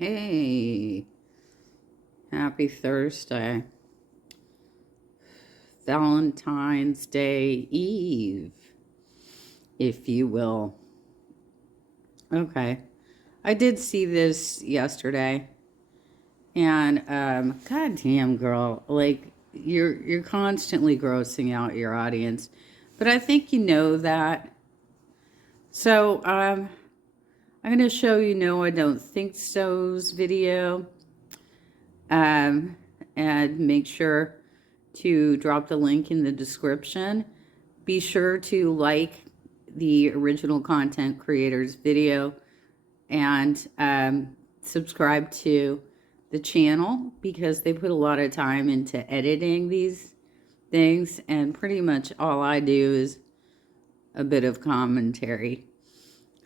Hey, happy Thursday. Valentine's Day Eve, if you will. Okay. I did see this yesterday. And goddamn girl, like you're constantly grossing out your audience. But I think you know that. So I'm gonna show you No I Don't Think So's video. And make sure to drop the link in the description. Be sure to like the original content creators video and subscribe to the channel because they put a lot of time into editing these things, and pretty much all I do is a bit of commentary.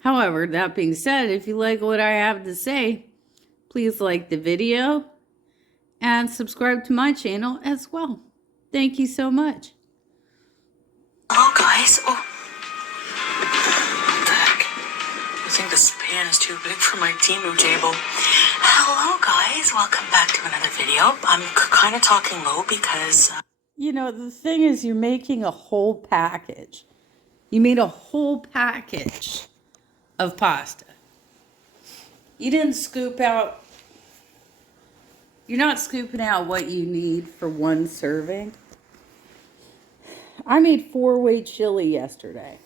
However, that being said, if you like what I have to say, please like the video and subscribe to my channel as well. Thank you so much. Hello guys. Oh, what the heck? I think this pan is too big for my Temu table. Hello guys, welcome back to another video. I'm kind of talking low because... You know, the thing is, you're making a whole package. You made a whole package of pasta. You didn't scoop out... You're not scooping out what you need for one serving. I made 4-way chili yesterday.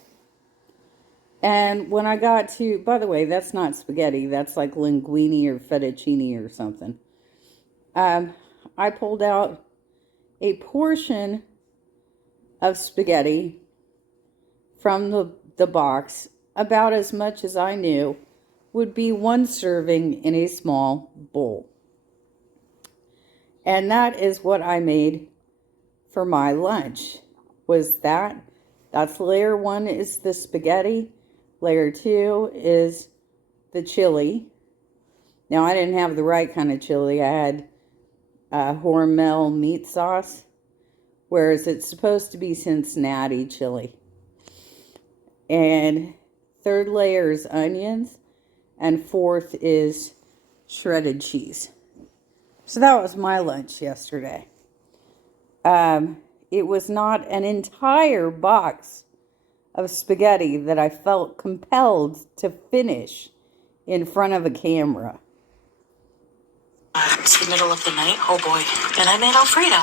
And when I got to... By the way, that's not spaghetti. That's like linguine or fettuccine or something. I pulled out a portion of spaghetti from the box, about as much as I knew would be one serving in a small bowl. And that is what I made for my lunch. That's layer 1 is the spaghetti. Layer 2 is the chili. Now, I didn't have the right kind of chili. I had Hormel meat sauce, whereas it's supposed to be Cincinnati chili. And third layer is onions, and fourth is shredded cheese. So that was my lunch yesterday. It was not an entire box of spaghetti that I felt compelled to finish in front of a camera. It's the middle of the night, oh boy, and I made Alfredo.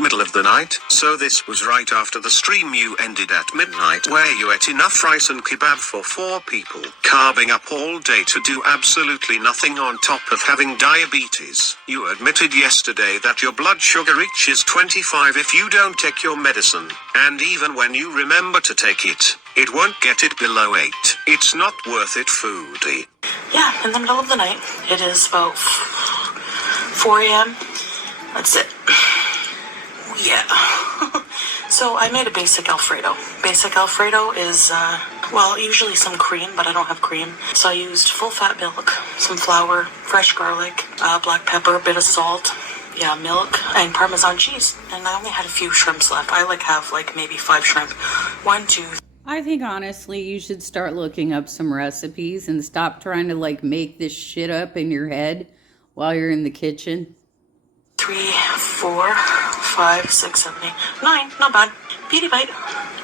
Middle of the night, so this was right after the stream you ended at midnight where you ate enough rice and kebab for 4 people, carving up all day to do absolutely nothing on top of having diabetes. You admitted yesterday that your blood sugar reaches 25 if you don't take your medicine, and even when you remember to take it, it won't get it below 8. It's not worth it, Foodie. Yeah, in the middle of the night. It is about 4 a.m. That's it. Yeah. So I made a basic Alfredo. Basic Alfredo is, well, usually some cream, but I don't have cream. So I used full fat milk, some flour, fresh garlic, black pepper, a bit of salt, yeah, milk, and Parmesan cheese. And I only had a few shrimps left. I have maybe 5 shrimp. 1, 2, I think honestly you should start looking up some recipes and stop trying to make this shit up in your head while you're in the kitchen. 3, 4, 5, 6, 7, 8, 9. Not bad. Beauty bite.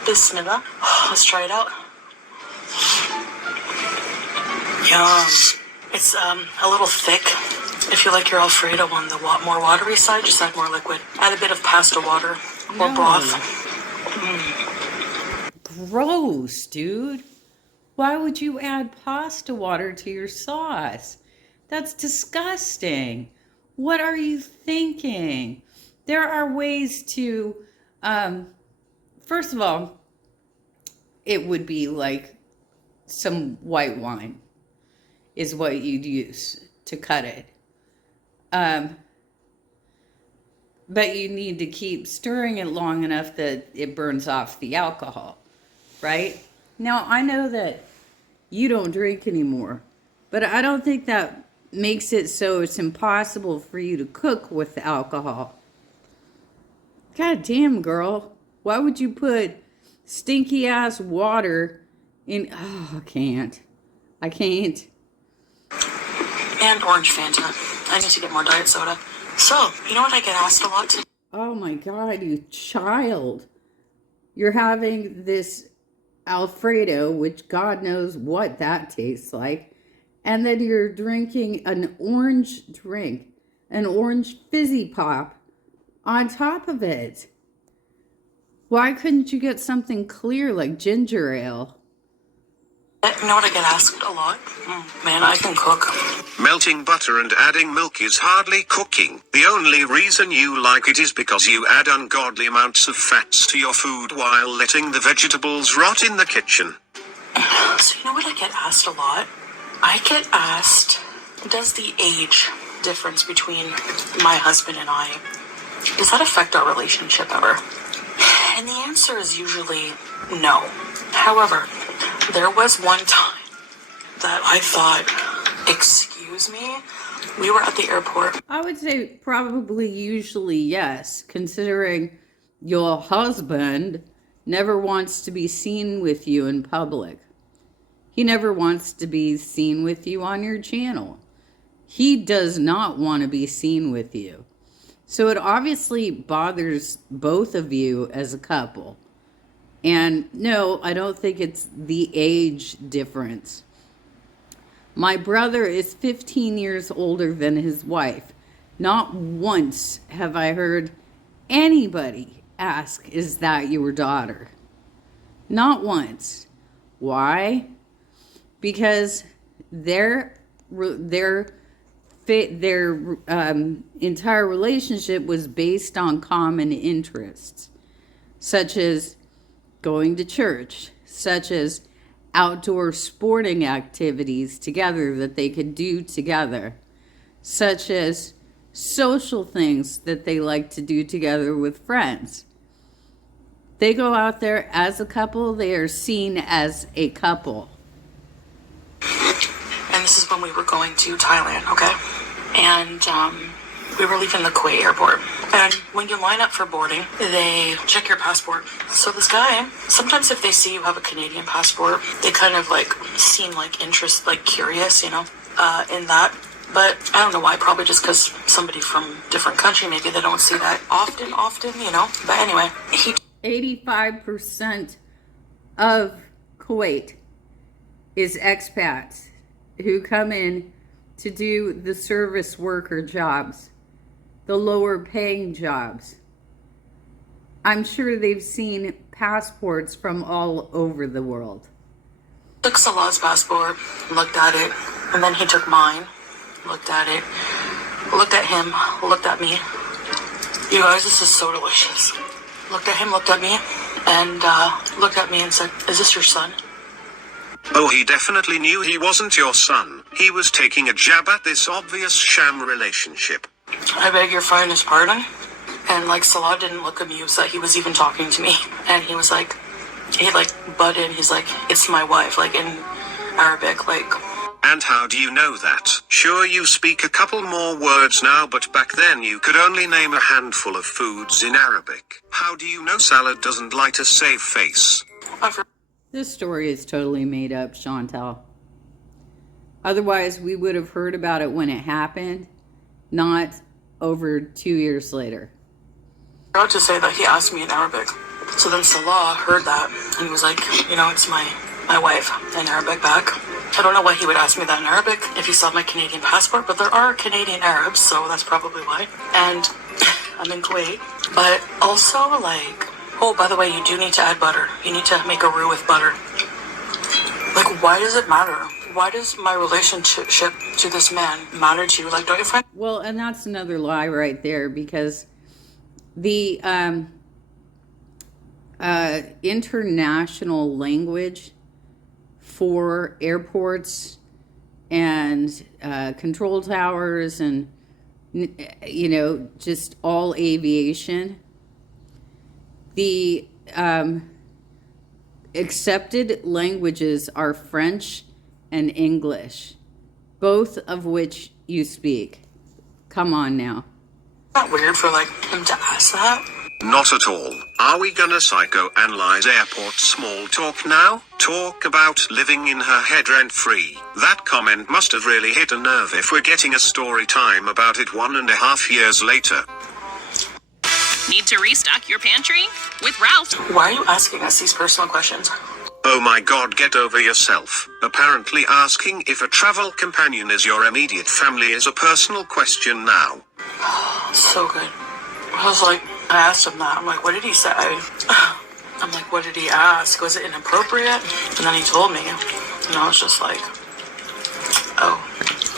Bismillah. Let's try it out. Yum. It's a little thick. If you like your Alfredo on the more watery side, just add more liquid. Add a bit of pasta water or broth. Gross, dude. Why would you add pasta water to your sauce? That's disgusting. What are you thinking? There are ways to, first of all, it would be like some white wine is what you'd use to cut it. But you need to keep stirring it long enough that it burns off the alcohol, right? Now, I know that you don't drink anymore, but I don't think that makes it so it's impossible for you to cook with the alcohol. God damn, girl. Why would you put stinky ass water in... Oh, I can't. and orange Fanta. I need to get more diet soda. So, you know what I get asked a lot today? Oh my God, you child. You're having this Alfredo, which God knows what that tastes like. And then you're drinking an orange drink, an orange fizzy pop on top of it. Why couldn't you get something clear like ginger ale? You know what I get asked a lot? Man, I can cook. Melting butter and adding milk is hardly cooking. The only reason you like it is because you add ungodly amounts of fats to your food while letting the vegetables rot in the kitchen. So you know what I get asked a lot? I get asked, does the age difference between my husband and I, does that affect our relationship ever? And the answer is usually no. However, there was one time that I thought, excuse me, we were at the airport. I would say probably usually yes, considering your husband never wants to be seen with you in public. He never wants to be seen with you on your channel. He does not want to be seen with you. So it obviously bothers both of you as a couple. And no, I don't think it's the age difference. My brother is 15 years older than his wife. Not once have I heard anybody ask, is that your daughter? Not once. Why? Because their entire relationship was based on common interests, such as going to church, such as outdoor sporting activities together that they could do together, such as social things that they like to do together with friends. They go out there as a couple, they are seen as a couple. And this is when we were going to Thailand, okay? And we were leaving the Kuwait airport. And when you line up for boarding, they check your passport. So this guy, sometimes if they see you have a Canadian passport, they kind of like seem like interest, like curious, in that. But I don't know why, probably just because somebody from different country, maybe they don't see that often, But anyway, 85% of Kuwait is expats who come in to do the service worker jobs, the lower paying jobs. I'm sure they've seen passports from all over the world. took Salah's passport, looked at it, and then he took mine, looked at it, looked at him, looked at me. You guys, this is so delicious. Looked at him, looked at me, and looked at me and said, is this your son? Oh, he definitely knew he wasn't your son. He was taking a jab at this obvious sham relationship. I beg your finest pardon. And like Salah didn't look amused that he was even talking to me. And he was like, he like butt in. He's like, it's my wife, like in Arabic, like. And how do you know that? Sure, you speak a couple more words now, but back then you could only name a handful of foods in Arabic. How do you know salad doesn't light a safe face? This story is totally made up, Chantel. Otherwise, we would have heard about it when it happened, not over 2 years later. I forgot to say that he asked me in Arabic. So then Salah heard that and he was like, it's my wife in Arabic back. I don't know why he would ask me that in Arabic if he saw my Canadian passport, but there are Canadian Arabs, so that's probably why. And I'm in Kuwait. But also, like, oh, by the way, you do need to add butter. You need to make a roux with butter. Like, why does it matter? Why does my relationship to this man matter to you? Like, don't you find... Well, and that's another lie right there, because the international language for airports and control towers and, just all aviation, the accepted languages are French and English, both of which you speak. Come on now. Not weird for like him to ask that. Not at all. Are we gonna psychoanalyze airport small talk now? Talk about living in her head rent-free. That comment must have really hit a nerve if we're getting a story time about it 1.5 years later. Need to restock your pantry? With Ralph's. Why are you asking us these personal questions? Oh my god, get over yourself. Apparently asking if a travel companion is your immediate family is a personal question now. So good. I asked him that. I'm like, what did he say? I'm like, what did he ask? Was it inappropriate? And then he told me. And I was just like, oh.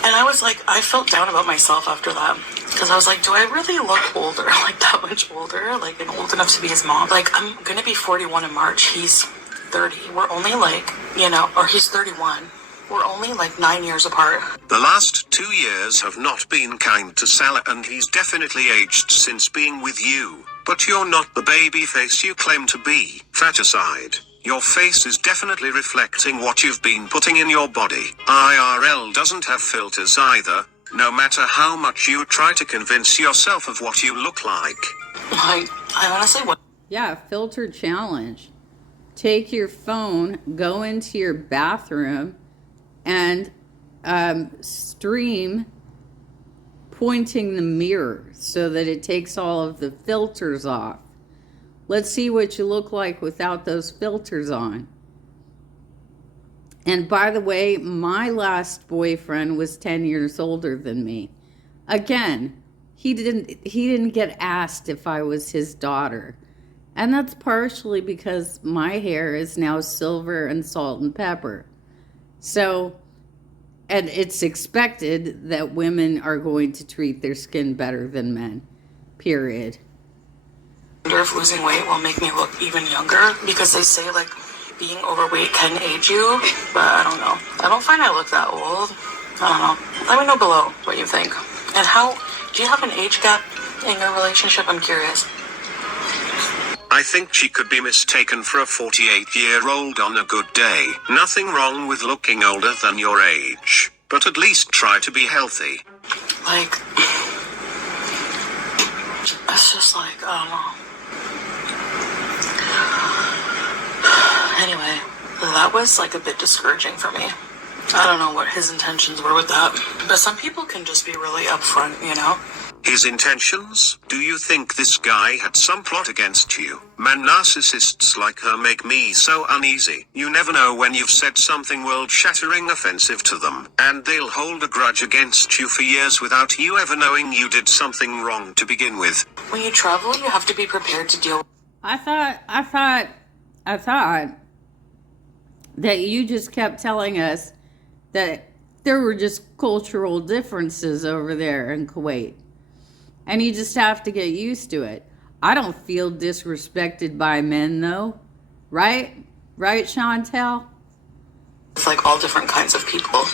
And I was like, I felt down about myself after that. Because I was like, do I really look older? Like, that much older? Like, and old enough to be his mom? Like, I'm going to be 41 in March. He's 30. We're only like, or he's 31. We're only like 9 years apart. The last 2 years have not been kind to Salah, and he's definitely aged since being with you. But you're not the baby face you claim to be. Fat aside, your face is definitely reflecting what you've been putting in your body. IRL doesn't have filters either, no matter how much you try to convince yourself of what you look like. I honestly would. Yeah, filter challenge. Take your phone, go into your bathroom, and stream pointing the mirror so that it takes all of the filters off. Let's see what you look like without those filters on. And by the way, my last boyfriend was 10 years older than me. Again, he didn't get asked if I was his daughter. And that's partially because my hair is now silver and salt and pepper. So, and it's expected that women are going to treat their skin better than men. Period. I wonder if losing weight will make me look even younger, because they say like being overweight can age you, but I don't know. I don't find I look that old. I don't know. Let me know below what you think. And do you have an age gap in your relationship? I'm curious. I think she could be mistaken for a 48-year-old on a good day. Nothing wrong with looking older than your age, but at least try to be healthy. Like, it's just like, I don't know. Anyway, that was like a bit discouraging for me. I don't know what his intentions were with that, but some people can just be really upfront, His intentions? Do you think this guy had some plot against you? Man, narcissists like her make me so uneasy. You never know when you've said something world-shattering offensive to them, and they'll hold a grudge against you for years without you ever knowing you did something wrong to begin with. When you travel, you have to be prepared to deal with. I thought that you just kept telling us that there were just cultural differences over there in Kuwait. And you just have to get used to it. I don't feel disrespected by men, though. Right? Right, Chantel? It's like all different kinds of people.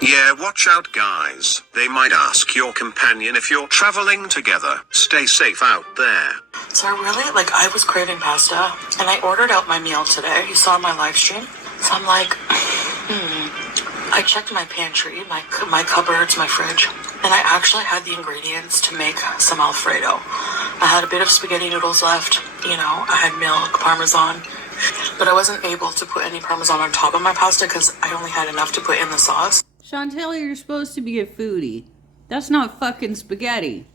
Yeah, watch out, guys. They might ask your companion if you're traveling together. Stay safe out there. So I was craving pasta, and I ordered out my meal today. You saw my live stream. So I'm like, I checked my pantry, my cupboards, my fridge, and I actually had the ingredients to make some Alfredo. I had a bit of spaghetti noodles left, I had milk, Parmesan, but I wasn't able to put any Parmesan on top of my pasta because I only had enough to put in the sauce. Chantel, you're supposed to be a foodie. That's not fucking spaghetti.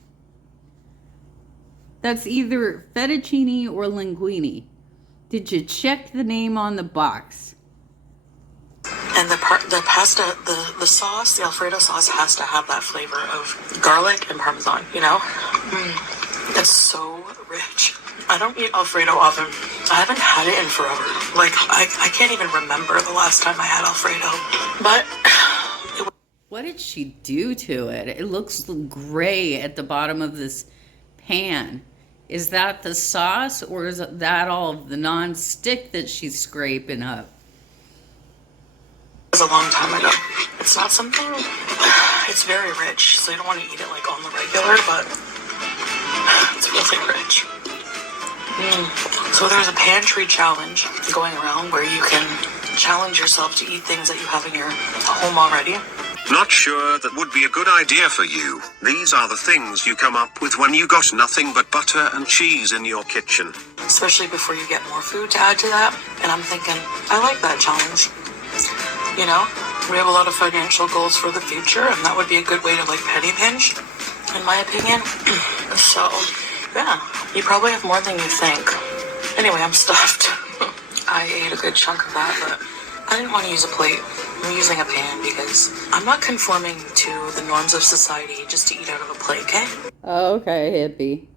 That's either fettuccine or linguine. Did you check the name on the box? And the pasta, the sauce, the Alfredo sauce has to have that flavor of garlic and Parmesan, It's so rich. I don't eat Alfredo often. I haven't had it in forever. I can't even remember the last time I had Alfredo. But What did she do to it? It looks gray at the bottom of this pan. Is that the sauce, or is that all of the non-stick that she's scraping up? It was a long time ago. It's not something, it's very rich, so you don't want to eat it on the regular, but it's really rich. So there's a pantry challenge going around where you can challenge yourself to eat things that you have in your home already. Not sure that would be a good idea for you. These are the things you come up with when you got nothing but butter and cheese in your kitchen. Especially before you get more food to add to that. And I'm thinking, I like that challenge. You know, we have a lot of financial goals for the future, and that would be a good way to like penny pinch, in my opinion. So, yeah, you probably have more than you think. Anyway, I'm stuffed. I ate a good chunk of that, but I didn't want to use a plate. I'm using a pan because I'm not conforming to the norms of society just to eat out of a plate, okay? Okay, hippie.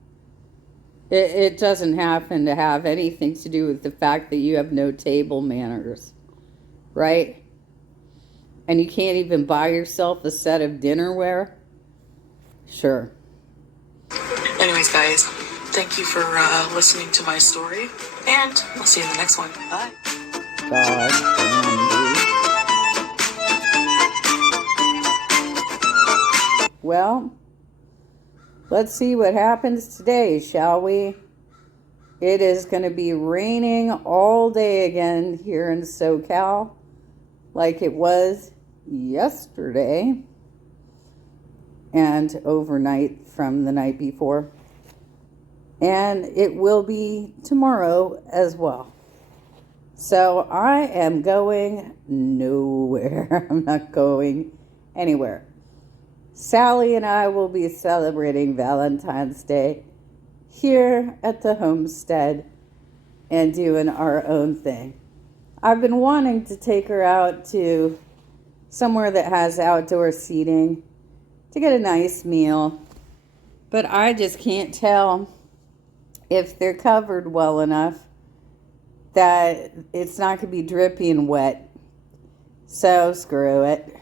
It doesn't happen to have anything to do with the fact that you have no table manners, right? And you can't even buy yourself a set of dinnerware? Sure. Anyways, guys, thank you for listening to my story, and I'll see you in the next one. Bye. God damn you. Well, let's see what happens today, shall we? It is going to be raining all day again here in SoCal, like it was yesterday and overnight from the night before. And it will be tomorrow as well. So I am going nowhere. I'm not going anywhere. Sally and I will be celebrating Valentine's Day here at the homestead and doing our own thing. I've been wanting to take her out to somewhere that has outdoor seating to get a nice meal, but I just can't tell if they're covered well enough that it's not going to be drippy and wet. So screw it.